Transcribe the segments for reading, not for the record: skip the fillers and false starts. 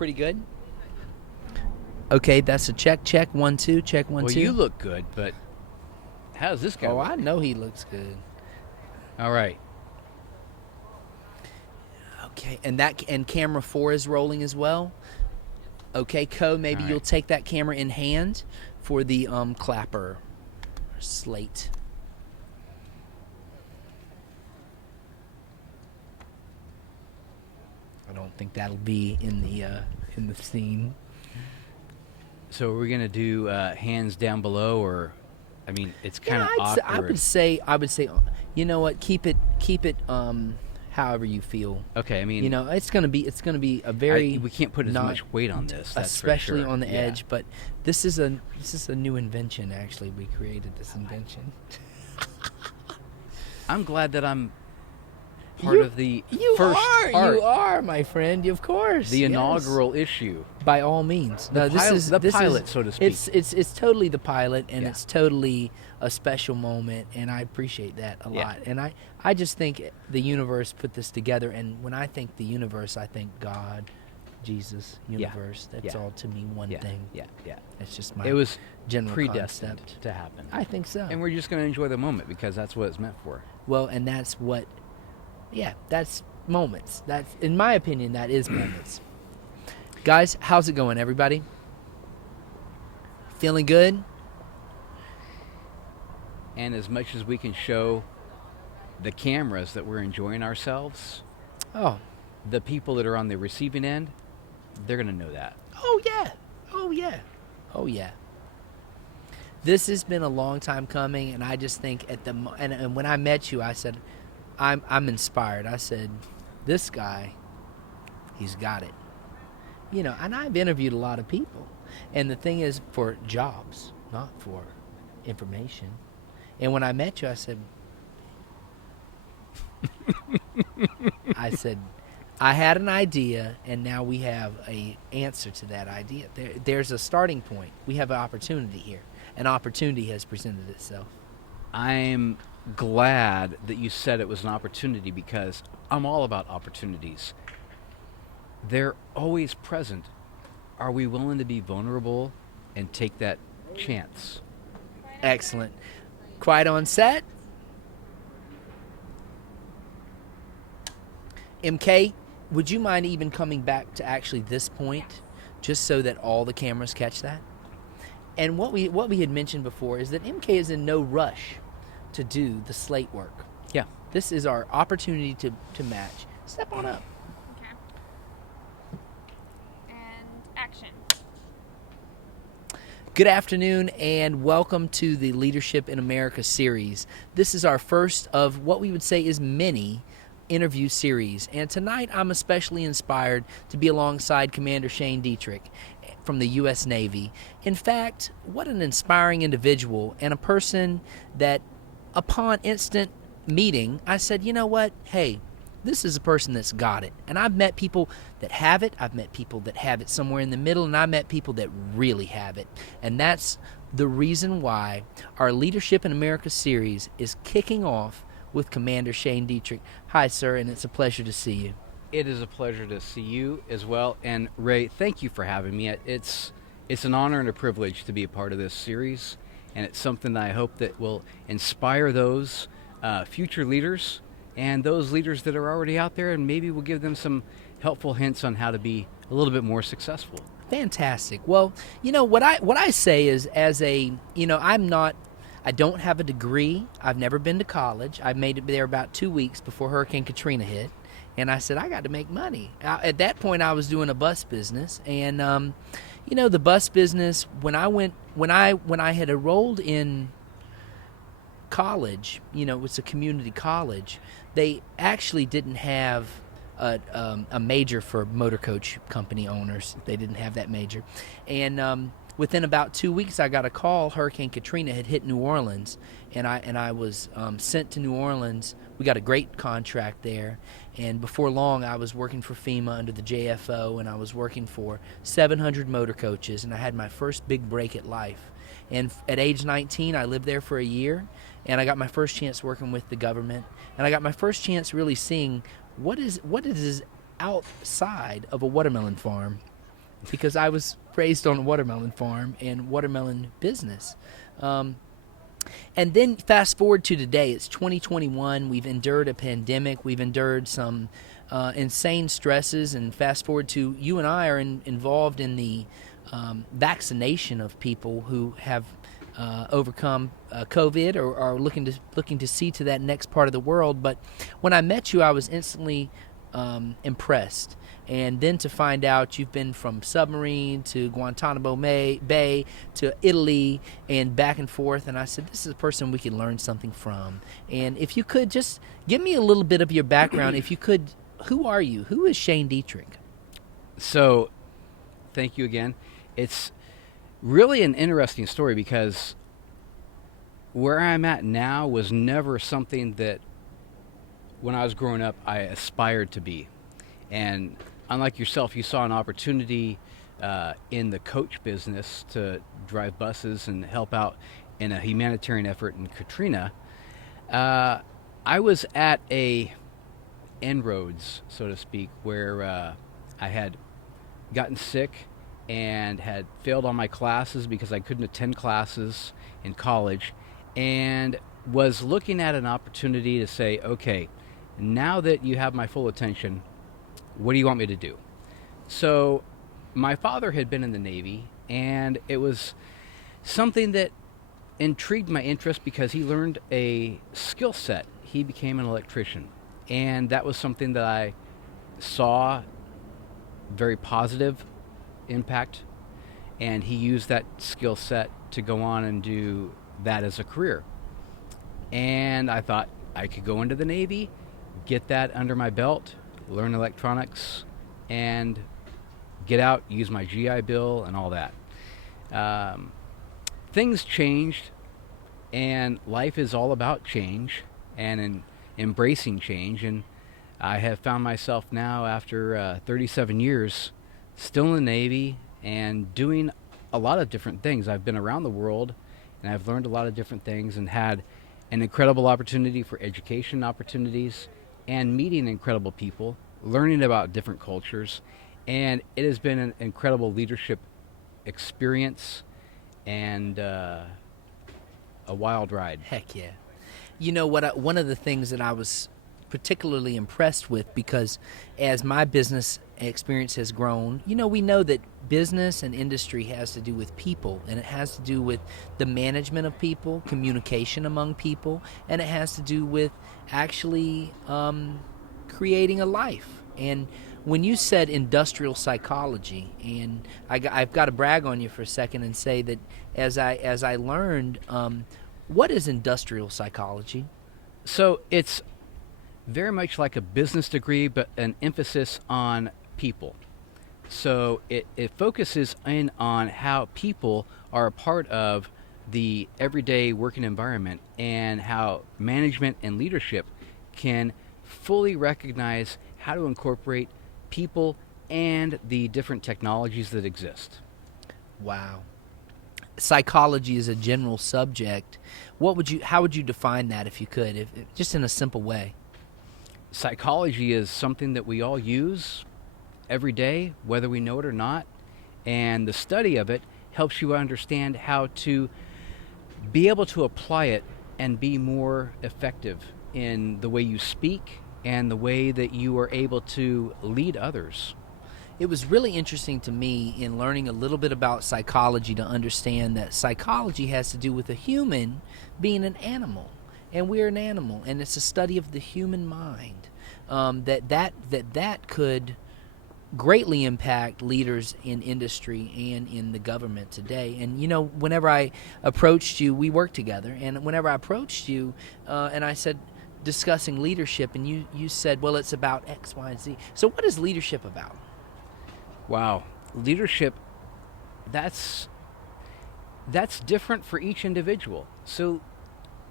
pretty good. Okay, that's a check. Check 1 2. Check 1 Well, 2. you look good, but how's this guy? Oh, look? I know he looks good. All right. Okay, and camera 4 is rolling as well. Okay, Co, maybe you'll take that camera in hand for the clapper slate. I don't think that'll be in the scene. So are we gonna do hands down below, or, I mean, it's kind of awkward. I would say, you know what? Keep it. However you feel. Okay, I mean, you know, it's gonna be a very. we can't put as much weight on this, that's especially for sure. on the edge. But this is a new invention. Actually, we created this invention. I'm glad that I'm part of the first part. You are, my friend. Of course. The inaugural issue. By all means. The pilot, so to speak. It's totally the pilot, and Yeah. it's totally a special moment, and I appreciate that a lot. And I just think the universe put this together, and when I think the universe, I think God, Jesus, universe. That's all to me one thing. Yeah. It's just my It was general predestined concept. to happen. I think so. And we're just going to enjoy the moment because that's what it's meant for. Well, and that's moments. That's, in my opinion, that is moments. Guys, how's it going, everybody? Feeling good? And as much as we can show the cameras that we're enjoying ourselves, the people that are on the receiving end, they're going to know that. Oh yeah. This has been a long time coming, and I just think and when I met you, I said, I'm inspired. I said, this guy, he's got it. You know, and I've interviewed a lot of people, and the thing is, for jobs, not for information. And when I met you, I said, I had an idea, and now we have an answer to that idea. There's a starting point. We have an opportunity here. An opportunity has presented itself. I'm glad that you said it was an opportunity because I'm all about opportunities. They're always present. Are we willing to be vulnerable and take that chance? Excellent. Quiet on set. MK, would you mind even coming back to actually this point, just so that all the cameras catch that? And what we had mentioned before is that MK is in no rush to do the slate work. Yeah. This is our opportunity to match. Step on up. Okay. And action. Good afternoon and welcome to the Leadership in America series. This is our first of what we would say is many interview series. And tonight I'm especially inspired to be alongside Commander Shane Dietrich from the U.S. Navy. In fact, what an inspiring individual and a person that upon instant meeting, I said, you know what? Hey, this is a person that's got it. And I've met people that have it. I've met people that have it somewhere in the middle. And I met people that really have it. And that's the reason why our Leadership in America series is kicking off with Commander Shane Dietrich. Hi, sir, and it's a pleasure to see you. It is a pleasure to see you as well. And Ray, thank you for having me. It's an honor and a privilege to be a part of this series. And it's something that I hope that will inspire those future leaders and those leaders that are already out there, and maybe we'll give them some helpful hints on how to be a little bit more successful. Fantastic. Well, you know, what I say is, as a, you know, I don't have a degree. I've never been to college. I made it there about 2 weeks before Hurricane Katrina hit. And I said, I got to make money. At that point, I was doing a bus business. And, you know, the bus business, when I had enrolled in college, you know, it was a community college, they actually didn't have a major for motor coach company owners. They didn't have that major. And within about 2 weeks, I got a call. Hurricane Katrina had hit New Orleans, and I was sent to New Orleans. We got a great contract there, and before long, I was working for FEMA under the JFO, and I was working for 700 motor coaches, and I had my first big break at life. And at age 19, I lived there for a year, and I got my first chance working with the government, and I got my first chance really seeing what is outside of a watermelon farm. because I was raised on a watermelon farm and watermelon business. Um, and then fast forward to today, it's 2021. We've endured a pandemic. We've endured some insane stresses. And fast forward to you and I are involved in the vaccination of people who have overcome COVID, or are looking to see to that next part of the world. But when I met you, I was instantly impressed. And then to find out you've been from submarine to Guantanamo Bay to Italy and back and forth, and I said, this is a person we can learn something from. And if you could just give me a little bit of your background, if you could, who are you? Who is Shane Dietrich? So, thank you again. It's really an interesting story because where I'm at now was never something that when I was growing up I aspired to be. And unlike yourself, you saw an opportunity in the coach business to drive buses and help out in a humanitarian effort in Katrina. I was at a inroads, so to speak, where I had gotten sick and had failed all my classes because I couldn't attend classes in college, and was looking at an opportunity to say, okay, now that you have my full attention, what do you want me to do? So my father had been in the Navy, and it was something that intrigued my interest because he learned a skill set. He became an electrician, and that was something that I saw very positive impact, and he used that skill set to go on and do that as a career. And I thought I could go into the Navy, get that under my belt, learn electronics, and get out, use my GI Bill and all that. Things changed, and life is all about change and embracing change. And I have found myself now, after 37 years, still in the Navy and doing a lot of different things. I've been around the world, and I've learned a lot of different things and had an incredible opportunity for education opportunities and meeting incredible people, learning about different cultures. And it has been an incredible leadership experience and a wild ride. Heck yeah. You know what? One of the things that I was particularly impressed with, because as my business experience has grown, we know that business and industry has to do with people, and it has to do with the management of people, communication among people, and it has to do with actually creating a life. And when you said industrial psychology, and I've got to brag on you for a second and say that as I learned, what is industrial psychology? So it's very much like a business degree, but an emphasis on people. So it focuses in on how people are a part of the everyday working environment, and how management and leadership can fully recognize how to incorporate people and the different technologies that exist. Wow. Psychology is a general subject. How would you define that, if you could, if just in a simple way? Psychology is something that we all use every day, whether we know it or not, and the study of it helps you understand how to be able to apply it and be more effective in the way you speak and the way that you are able to lead others. It was really interesting to me in learning a little bit about psychology to understand that psychology has to do with a human being an animal, and we're an animal, and it's a study of the human mind. That could greatly impact leaders in industry and in the government today. And whenever I approached you, we worked together, and whenever I approached you, and I said, discussing leadership, and you said, well, it's about X, Y, and Z. So what is leadership about? Wow. Leadership, that's different for each individual. So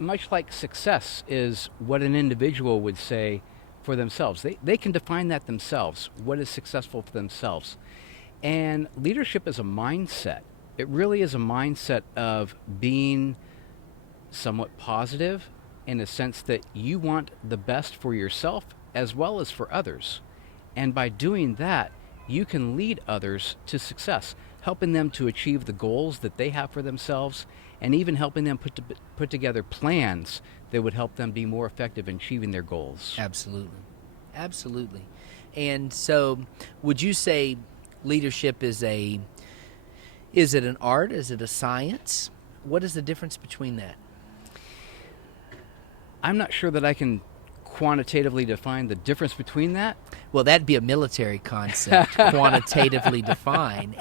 much like success is what an individual would say for themselves. They can define that themselves, what is successful for themselves. And leadership is a mindset. It really is a mindset of being somewhat positive, in a sense that you want the best for yourself as well as for others. And by doing that, you can lead others to success, helping them to achieve the goals that they have for themselves, and even helping them put together plans that would help them be more effective in achieving their goals. Absolutely. Absolutely. And so, would you say leadership is it an art? Is it a science? What is the difference between that? I'm not sure that I can quantitatively define the difference between that. Well, that'd be a military concept, quantitatively define,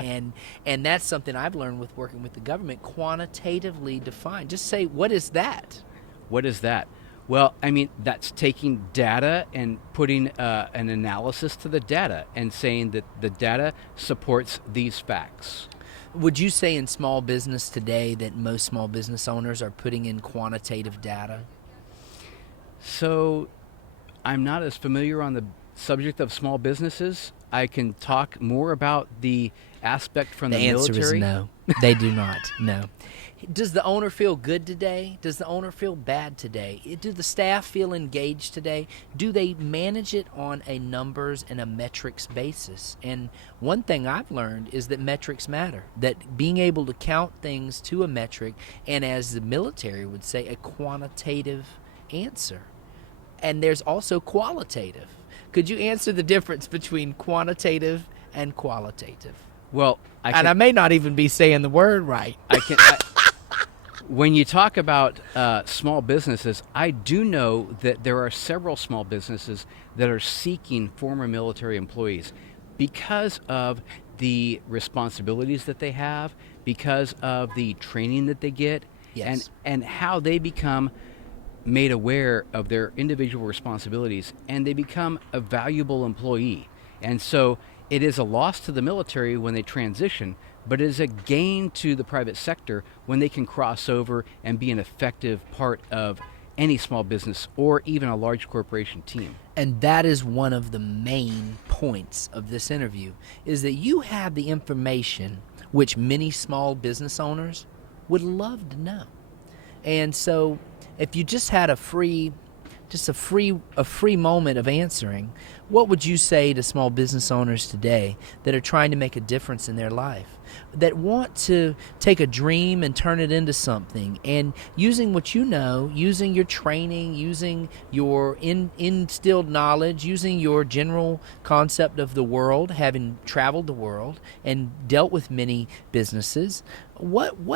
and that's something I've learned with working with the government. Quantitatively define. Just say, what is that? What is that? Well, I mean, that's taking data and putting an analysis to the data and saying that the data supports these facts. Would you say in small business today that most small business owners are putting in quantitative data? So I'm not as familiar on the subject of small businesses. I can talk more about the aspect from the military. The answer is no. They do not. No. Does the owner feel good today? Does the owner feel bad today? Do the staff feel engaged today? Do they manage it on a numbers and a metrics basis? And one thing I've learned is that metrics matter, that being able to count things to a metric, and as the military would say, a quantitative answer. And there's also qualitative. Could you answer the difference between quantitative and qualitative? Well, I may not even be saying the word right. When you talk about small businesses, I do know that there are several small businesses that are seeking former military employees because of the responsibilities that they have, because of the training that they get, Yes. and how they become made aware of their individual responsibilities, and they become a valuable employee. And so it is a loss to the military when they transition, but it is a gain to the private sector when they can cross over and be an effective part of any small business or even a large corporation team. And that is one of the main points of this interview, is that you have the information which many small business owners would love to know. And so if you just had a free moment of answering, what would you say to small business owners today that are trying to make a difference in their life, that want to take a dream and turn it into something, and using what you know, using your training, using your instilled knowledge, using your general concept of the world, having traveled the world and dealt with many businesses, what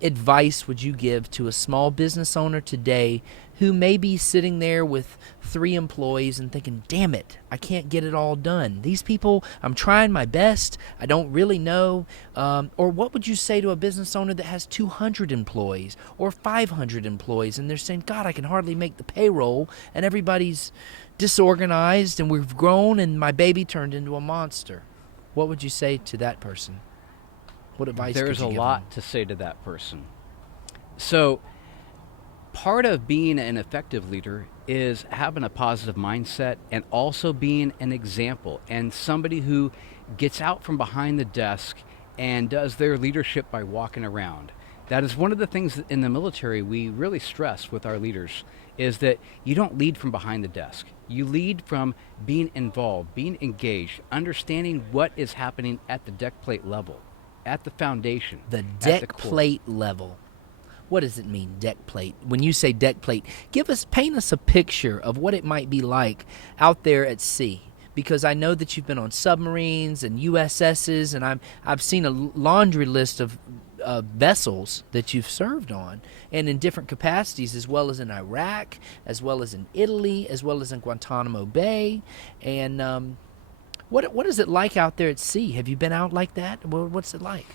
advice would you give to a small business owner today who may be sitting there with 3 employees and thinking, damn it, I can't get it all done. These people, I'm trying my best, I don't really know. Or what would you say to a business owner that has 200 employees or 500 employees and they're saying, God, I can hardly make the payroll and everybody's disorganized and we've grown and my baby turned into a monster? What would you say to that person? What advice could you give them? There's a lot to say to that person. So part of being an effective leader is having a positive mindset and also being an example and somebody who gets out from behind the desk and does their leadership by walking around. That is one of the things that in the military we really stress with our leaders, is that you don't lead from behind the desk. You lead from being involved, being engaged, understanding what is happening at the deck plate level, at the foundation. The deck plate level. What does it mean, deck plate? When you say deck plate, paint us a picture of what it might be like out there at sea. Because I know that you've been on submarines and USSs, and I've seen a laundry list of vessels that you've served on, and in different capacities, as well as in Iraq, as well as in Italy, as well as in Guantanamo Bay. And what is it like out there at sea? Have you been out like that? What's it like?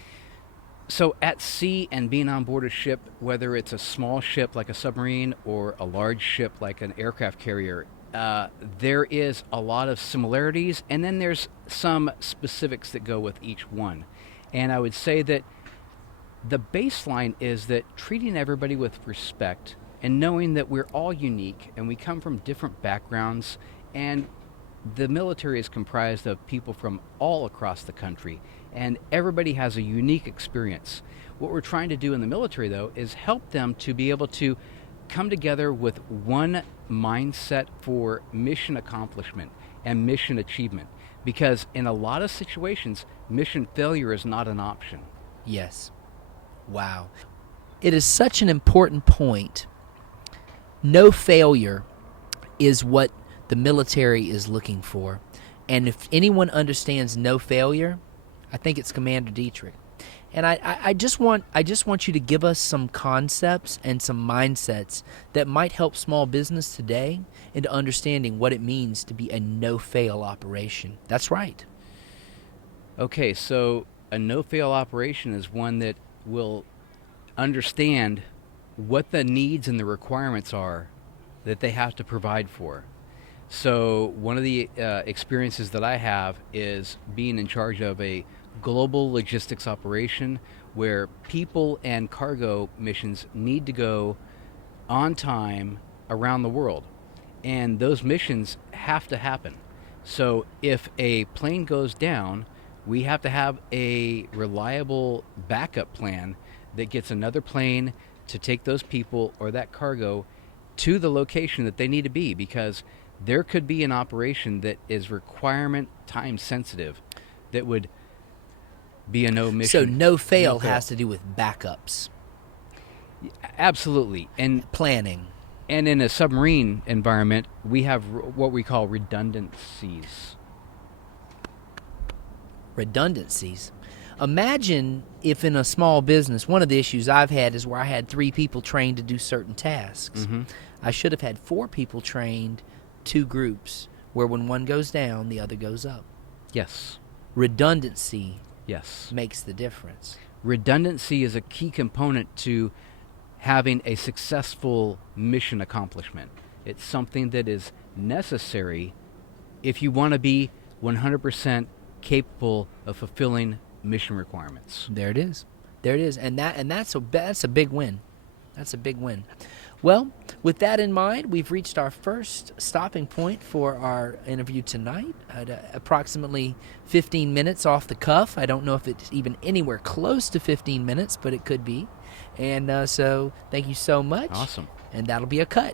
So at sea and being on board a ship, whether it's a small ship like a submarine or a large ship like an aircraft carrier, there is a lot of similarities, and then there's some specifics that go with each one. And I would say that the baseline is that treating everybody with respect and knowing that we're all unique and we come from different backgrounds, and the military is comprised of people from all across the country, and everybody has a unique experience. What we're trying to do in the military, though, is help them to be able to come together with one mindset for mission accomplishment and mission achievement. because in a lot of situations, mission failure is not an option. Yes. Wow. It is such an important point. No failure is what the military is looking for. And if anyone understands no failure, I think it's Commander Dietrich. And I just want you to give us some concepts and some mindsets that might help small business today into understanding what it means to be a no-fail operation. That's right. Okay, so a no-fail operation is one that will understand what the needs and the requirements are that they have to provide for. So one of the experiences that I have is being in charge of a global logistics operation where people and cargo missions need to go on time around the world. And those missions have to happen. So if a plane goes down, we have to have a reliable backup plan that gets another plane to take those people or that cargo to the location that they need to be, because there could be an operation that is requirement time sensitive that would be a no mission. So no fail has to do with backups. Absolutely. And planning. And in a submarine environment, we have what we call redundancies. Redundancies. Imagine if in a small business, one of the issues I've had is where I had 3 people trained to do certain tasks. Mm-hmm. I should have had 4 people trained, 2 groups, where when one goes down, the other goes up. Yes. Redundancy Yes. makes the difference. Redundancy is a key component to having a successful mission accomplishment. It's something that is necessary if you want to be 100% capable of fulfilling mission requirements. There it is. There it is. And that's a big win. That's a big win. Well, with that in mind, we've reached our first stopping point for our interview tonight at approximately 15 minutes off the cuff. I don't know if it's even anywhere close to 15 minutes, but it could be. And so thank you so much. Awesome. And that'll be a cut.